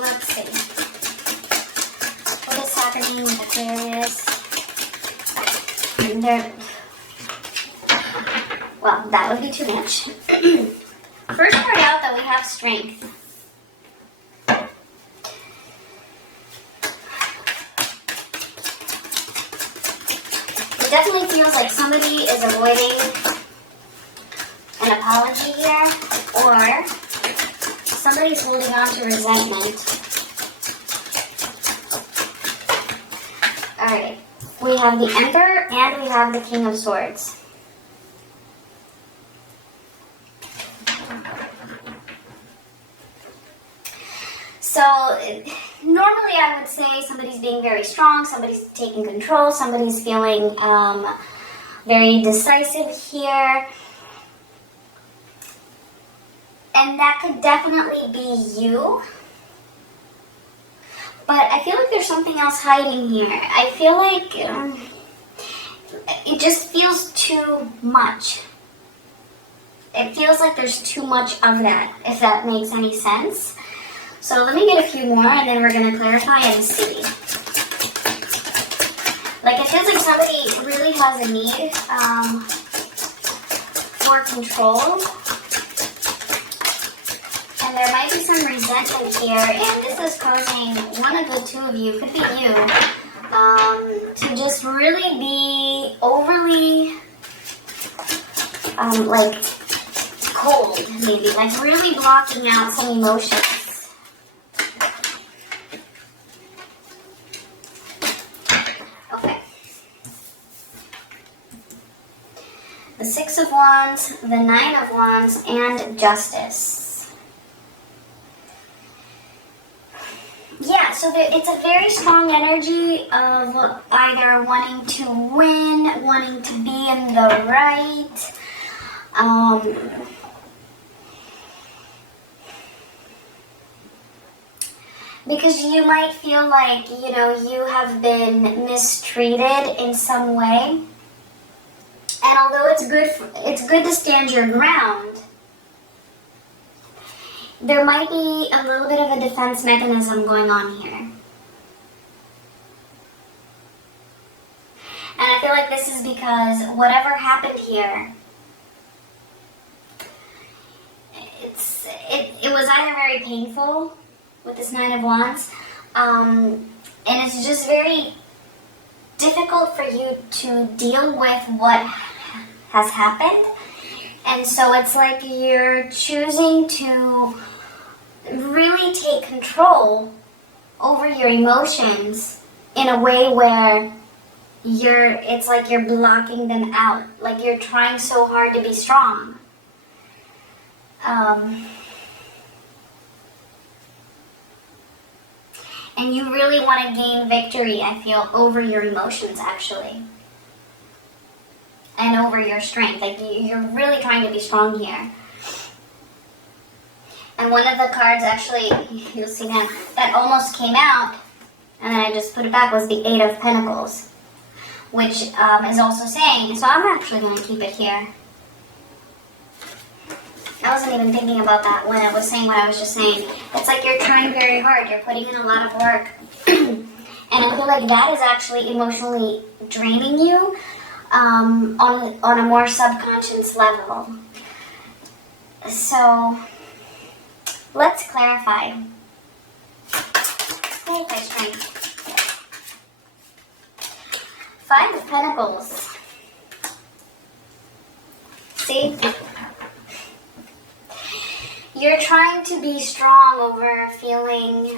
let's see. What is happening with Aquarius? Well, that would be too much. First card out that we have strength. It definitely feels like somebody is avoiding an apology here, or somebody's holding on to resentment. Alright, we have the Emperor and we have the King of Swords. So, normally I would say somebody's being very strong, somebody's taking control, somebody's feeling very decisive here. And that could definitely be you. But I feel like there's something else hiding here. I feel like it just feels too much. It feels like there's too much of that, if that makes any sense. So let me get a few more and then we're going to clarify and see. Like, it feels like somebody really has a need for control. And there might be some resentment here, and this is causing one of the two of you, could be you, to just really be overly, like, cold, maybe. Like, really blocking out some emotions. The Six of Wands, the Nine of Wands, and Justice. Yeah, so it's a very strong energy of either wanting to win, wanting to be in the right. Because you might feel like, you know, you have been mistreated in some way. And although it's good to stand your ground, there might be a little bit of a defense mechanism going on here. And I feel like this is because whatever happened here, it was either very painful with this Nine of Wands, and it's just very difficult for you to deal with what has happened. And so it's like you're choosing to really take control over your emotions in a way where it's like you're blocking them out. Like you're trying so hard to be strong. And you really want to gain victory, I feel, over your emotions, actually. And over your strength. Like, you're really trying to be strong here. And one of the cards, actually, you'll see that almost came out, and then I just put it back, was the Eight of Pentacles. Which is also saying, so I'm actually going to keep it here. I wasn't even thinking about that when I was saying what I was just saying. It's like you're trying very hard. You're putting in a lot of work. And I feel like that is actually emotionally draining you on a more subconscious level. So, let's clarify. Clarify strength. Five of Pentacles. See? You're trying to be strong over feeling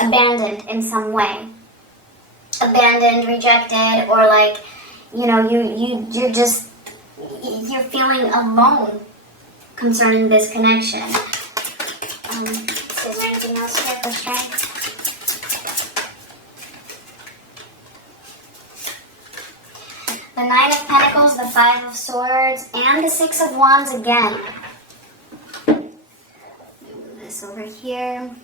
abandoned in some way. Abandoned, rejected, or like, you know, you're feeling alone concerning this connection. Is there anything else here for strength? The Nine of Pentacles, the Five of Swords, and the Six of Wands again. Move this over here.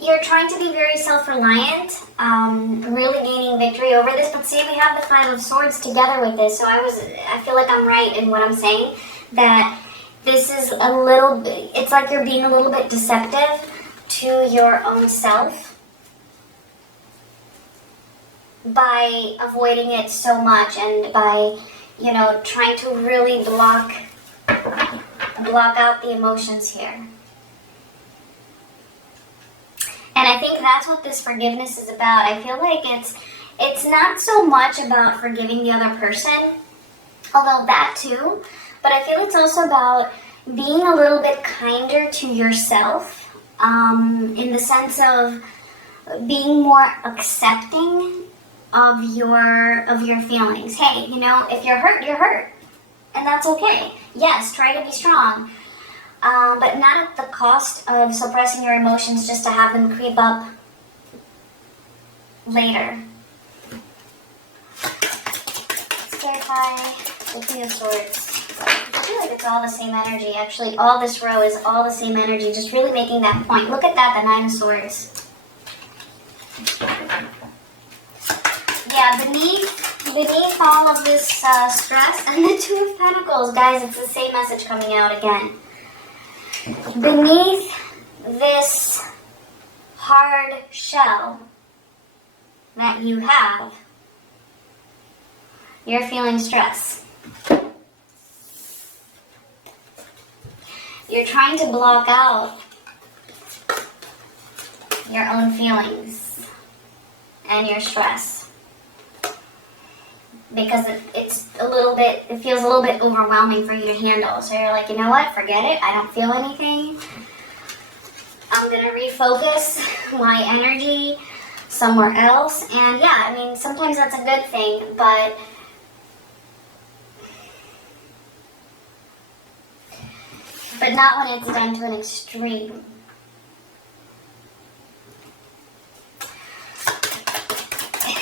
You're trying to be very self-reliant, really gaining victory over this. But see, we have the Five of Swords together with this, so I feel like I'm right in what I'm saying, that this is a little bit, it's like you're being a little bit deceptive to your own self by avoiding it so much, and by, you know, trying to really block out the emotions here. And I think that's what this forgiveness is about. I feel like it's not so much about forgiving the other person, although that too, but I feel it's also about being a little bit kinder to yourself, in the sense of being more accepting of your feelings. Hey, you know, if you're hurt, you're hurt, and that's okay. Yes, try to be strong, but not at the cost of suppressing your emotions just to have them creep up later. Let's clarify the Queen of Swords. I feel like it's all the same energy. Actually, all this row is all the same energy, just really making that point. Look at that, the Nine of Swords. Yeah, beneath all of this stress, and the Two of Pentacles, guys, it's the same message coming out again. Beneath this hard shell that you have, you're feeling stress. You're trying to block out your own feelings and your stress, because it feels a little bit overwhelming for you to handle. So you're like, you know what, forget it, I don't feel anything. I'm gonna refocus my energy somewhere else. And yeah, I mean, sometimes that's a good thing, but not when it's done to an extreme.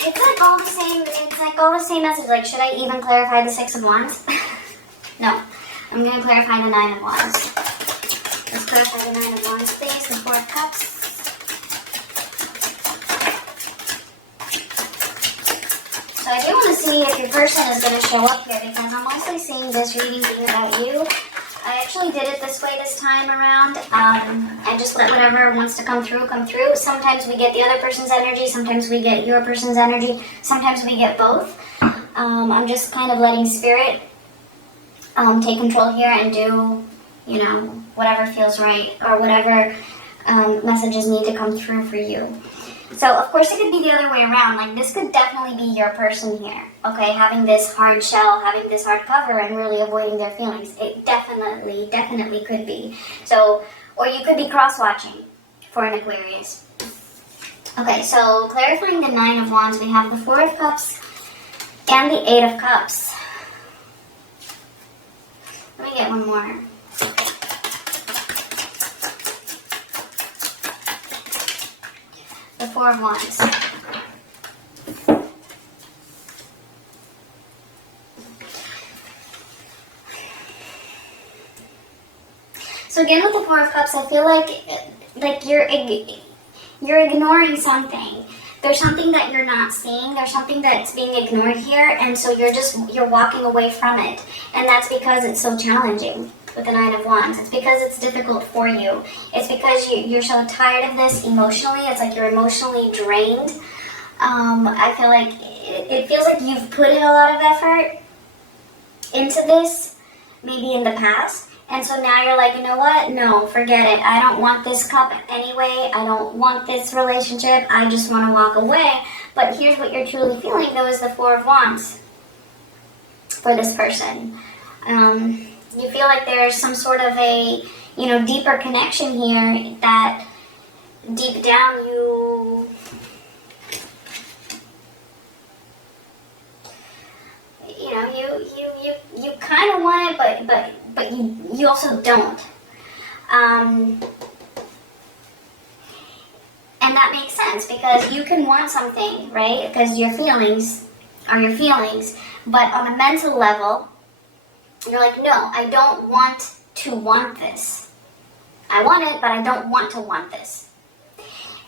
It's like all the same message. Like, should I even clarify the Six of Wands? No. I'm going to clarify the Nine of Wands. Let's clarify the Nine of Wands, please. The Four of Cups. So I do want to see if your person is going to show up here, because I'm mostly seeing this reading being about you. I actually did it this way this time around. I just let whatever wants to come through, come through. Sometimes we get the other person's energy, sometimes we get your person's energy, sometimes we get both. I'm just kind of letting spirit take control here and do, you know, whatever feels right, or whatever messages need to come through for you. So, of course, it could be the other way around. Like, this could definitely be your person here, okay? Having this hard shell, having this hard cover, and really avoiding their feelings. It definitely could be. So, or you could be cross-watching for an Aquarius. Okay, so clarifying the Nine of Wands, we have the Four of Cups and the Eight of Cups. Let me get one more. The Four of Wands. So again with the Four of Cups, I feel like you're ignoring something. There's something that you're not seeing. There's something that's being ignored here, and so you're walking away from it. And that's because it's so challenging with the Nine of Wands. It's because it's difficult for you. It's because you're so tired of this emotionally. It's like you're emotionally drained. I feel like it feels like you've put in a lot of effort into this, maybe in the past. And so now you're like, you know what? No, forget it. I don't want this cup anyway. I don't want this relationship. I just want to walk away. But here's what you're truly feeling, though, is the Four of Wands for this person. You feel like there's some sort of a, you know, deeper connection here, that deep down you kind of want it, but you also don't. And that makes sense, because you can want something, right? Because your feelings are your feelings, but on a mental level, you're like, no, I don't want to want this. I want it, but I don't want to want this.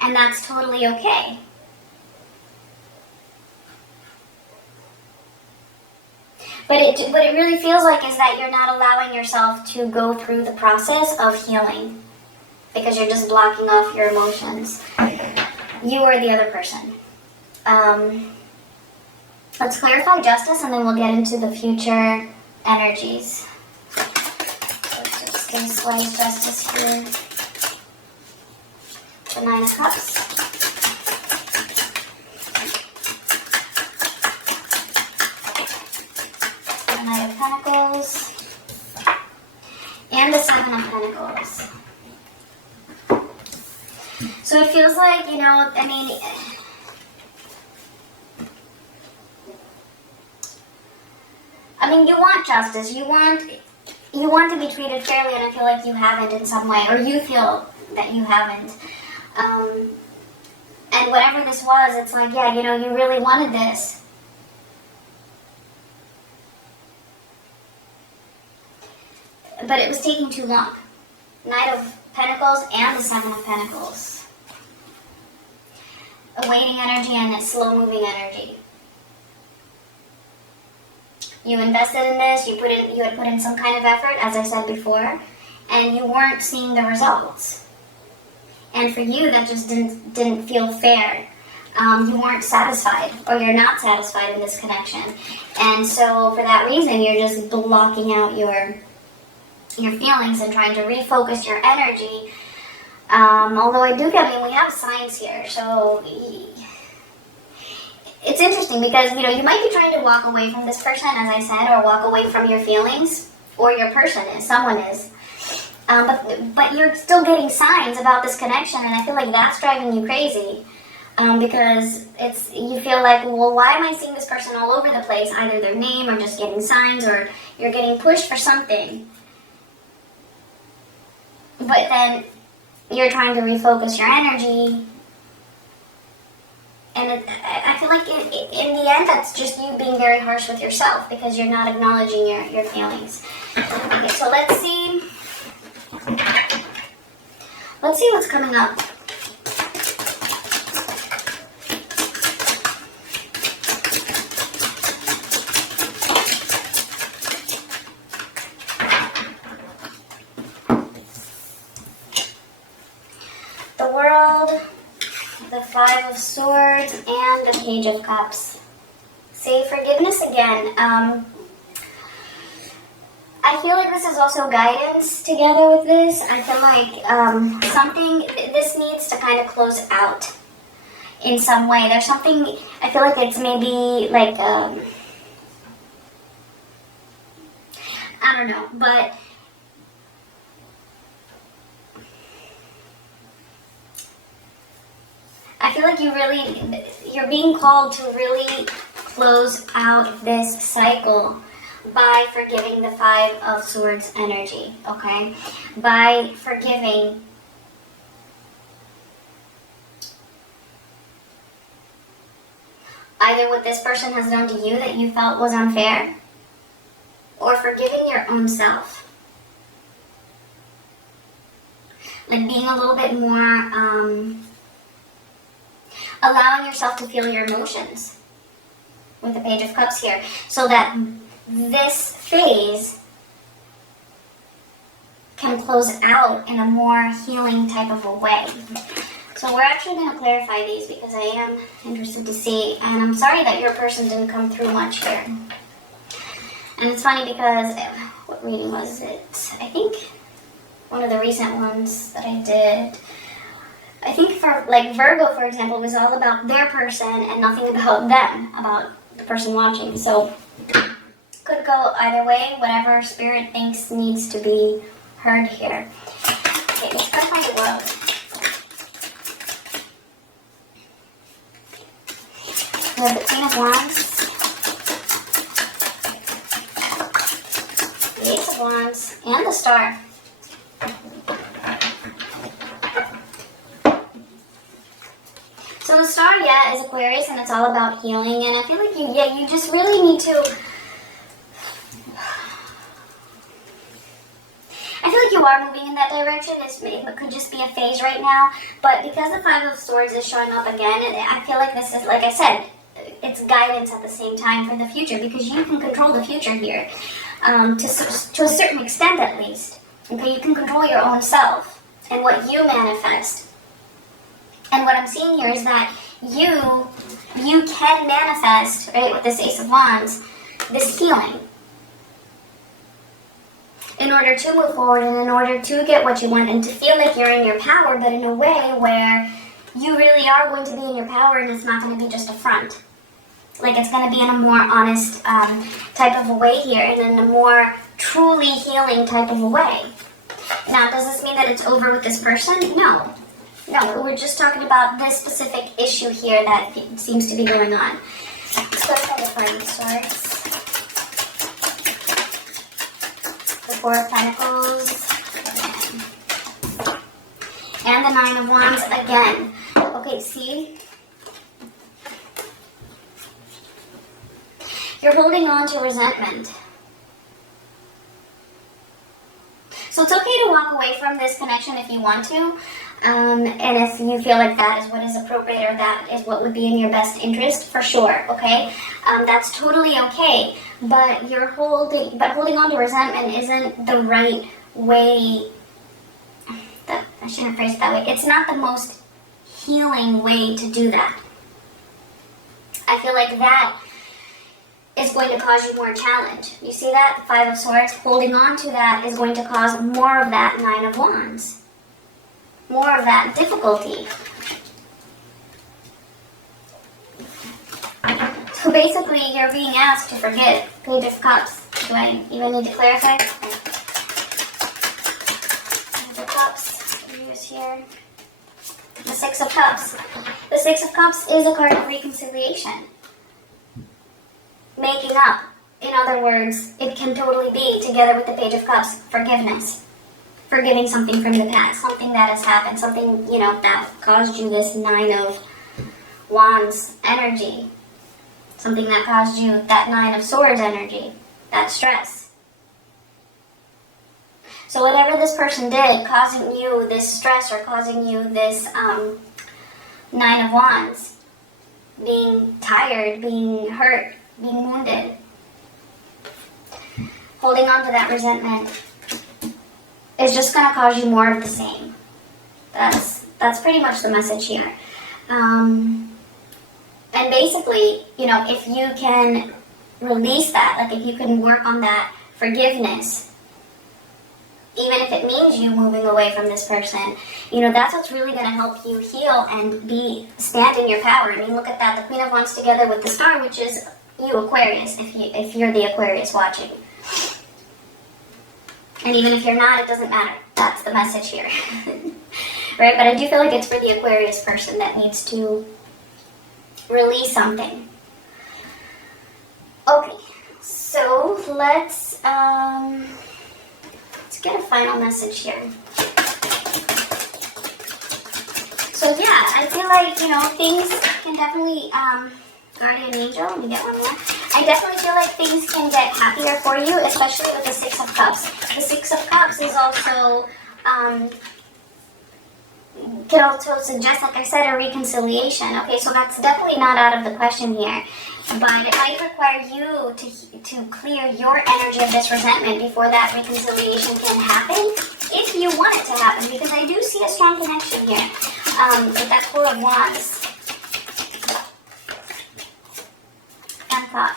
And that's totally okay. what it really feels like is that you're not allowing yourself to go through the process of healing because you're just blocking off your emotions. You or the other person. Let's clarify justice and then we'll get into the future energies. So just gonna slice justice here. The Nine of Cups. The Knight of Pentacles. And the Seven of Pentacles. So it feels like, you know, I mean, you want justice. You want to be treated fairly, and I feel like you haven't in some way, or you feel that you haven't. And whatever this was, it's like, yeah, you know, you really wanted this. But it was taking too long. Knight of Pentacles and the Seven of Pentacles. A waiting energy and a slow-moving energy. You invested in this, you had put in some kind of effort, as I said before, and you weren't seeing the results. And for you, that just didn't feel fair. You weren't satisfied, or you're not satisfied in this connection. And so for that reason, you're just blocking out your feelings and trying to refocus your energy. Although I mean, we have signs here, so it's interesting because, you know, you might be trying to walk away from this person, as I said, or walk away from your feelings, or your person is, someone is. But you're still getting signs about this connection, and I feel like that's driving you crazy. Because you feel like, well, why am I seeing this person all over the place? Either their name, or just getting signs, or you're getting pushed for something. But then you're trying to refocus your energy. And I feel like in the end, that's just you being very harsh with yourself because you're not acknowledging your feelings. Okay, so let's see. Let's see what's coming up. The World, the Five of Swords, and the Page of Cups. Say forgiveness again. I feel like this is also guidance together with this. I feel like this needs to kind of close out in some way. There's something, I feel like it's maybe like, I don't know, but I feel like you're being called to really close out this cycle by forgiving the Five of Swords energy, okay? By forgiving either what this person has done to you that you felt was unfair, or forgiving your own self. Like being a little bit more, allowing yourself to feel your emotions with the Page of Cups here, so that this phase can close out in a more healing type of a way. So we're actually going to clarify these because I am interested to see, and I'm sorry that your person didn't come through much here. And it's funny because, what reading was it? I think one of the recent ones that I did, I think for like Virgo, for example, was all about their person and nothing about them, about the person watching. So could go either way, whatever spirit thinks needs to be heard here. Okay, let's clarify the World. We have the Queen of Wands, the Ace of Wands, and the Star. So the Star, is Aquarius, and it's all about healing, and I feel like you just really need to, I feel like you are moving in that direction. It could just be a phase right now, but because the Five of Swords is showing up again, I feel like this is, like I said, it's guidance at the same time for the future, because you can control the future here, to a certain extent at least. Okay, you can control your own self and what you manifest. And what I'm seeing here is that you can manifest, right, with this Ace of Wands, this healing, in order to move forward and in order to get what you want and to feel like you're in your power, but in a way where you really are going to be in your power and it's not going to be just a front. Like, it's going to be in a more honest type of a way here, and in a more truly healing type of a way. Now, does this mean that it's over with this person? No. No, we're just talking about this specific issue here that seems to be going on. Let's clarify the card of Swords. The Four of Pentacles. And the Nine of Wands again. Okay, see? You're holding on to resentment. So it's okay to walk away from this connection if you want to. And if you feel like that is what is appropriate or that is what would be in your best interest, for sure, okay? That's totally okay. But holding on to resentment isn't the right way. I shouldn't phrase it that way. It's not the most healing way to do that. I feel like that is going to cause you more challenge. You see that? The Five of Swords. Holding on to that is going to cause more of that Nine of Wands. More of that difficulty. So basically, you're being asked to forgive. Page of Cups. Do I even need to clarify? Page of Cups. Use here. The Six of Cups. The Six of Cups is a card of reconciliation. Making up. In other words, it can totally be, together with the Page of Cups, forgiveness. Forgiving something from the past, something that has happened, something, that caused you this Nine of Wands energy. Something that caused you that Nine of Swords energy, that stress. So whatever this person did, causing you this stress or causing you this Nine of Wands, being tired, being hurt, being wounded, holding on to that resentment, is just going to cause you more of the same. That's pretty much the message here. And basically, if you can release that, like if you can work on that forgiveness, even if it means you moving away from this person, that's what's really going to help you heal and stand in your power. I mean, look at that, the Queen of Wands together with the Star, which is you, Aquarius, if you're the Aquarius watching. And even if you're not, it doesn't matter. That's the message here. Right? But I do feel like it's for the Aquarius person that needs to release something. Okay, so let's get a final message here. So yeah, I feel like, things can definitely, Guardian Angel, let me get one more. I definitely feel like things can get happier for you, especially with the Six of Cups. The Six of Cups is also, could also suggest, like I said, a reconciliation. Okay, so that's definitely not out of the question here. But it might require you to clear your energy of this resentment before that reconciliation can happen, if you want it to happen, because I do see a strong connection here. With that Four of Wands. And thought.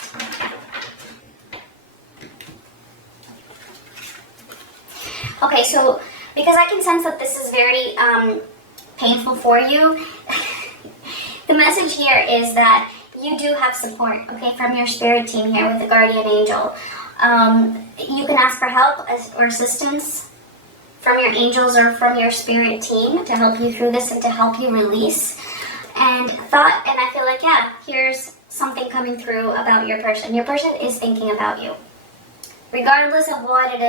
Okay, so because I can sense that this is very painful for you, the message here is that you do have support, okay, from your spirit team here with the Guardian Angel. You can ask for help or assistance from your angels or from your spirit team to help you through this and to help you release. And I feel like, yeah, here's something coming through about your person. Your person is thinking about you. Regardless of what it is.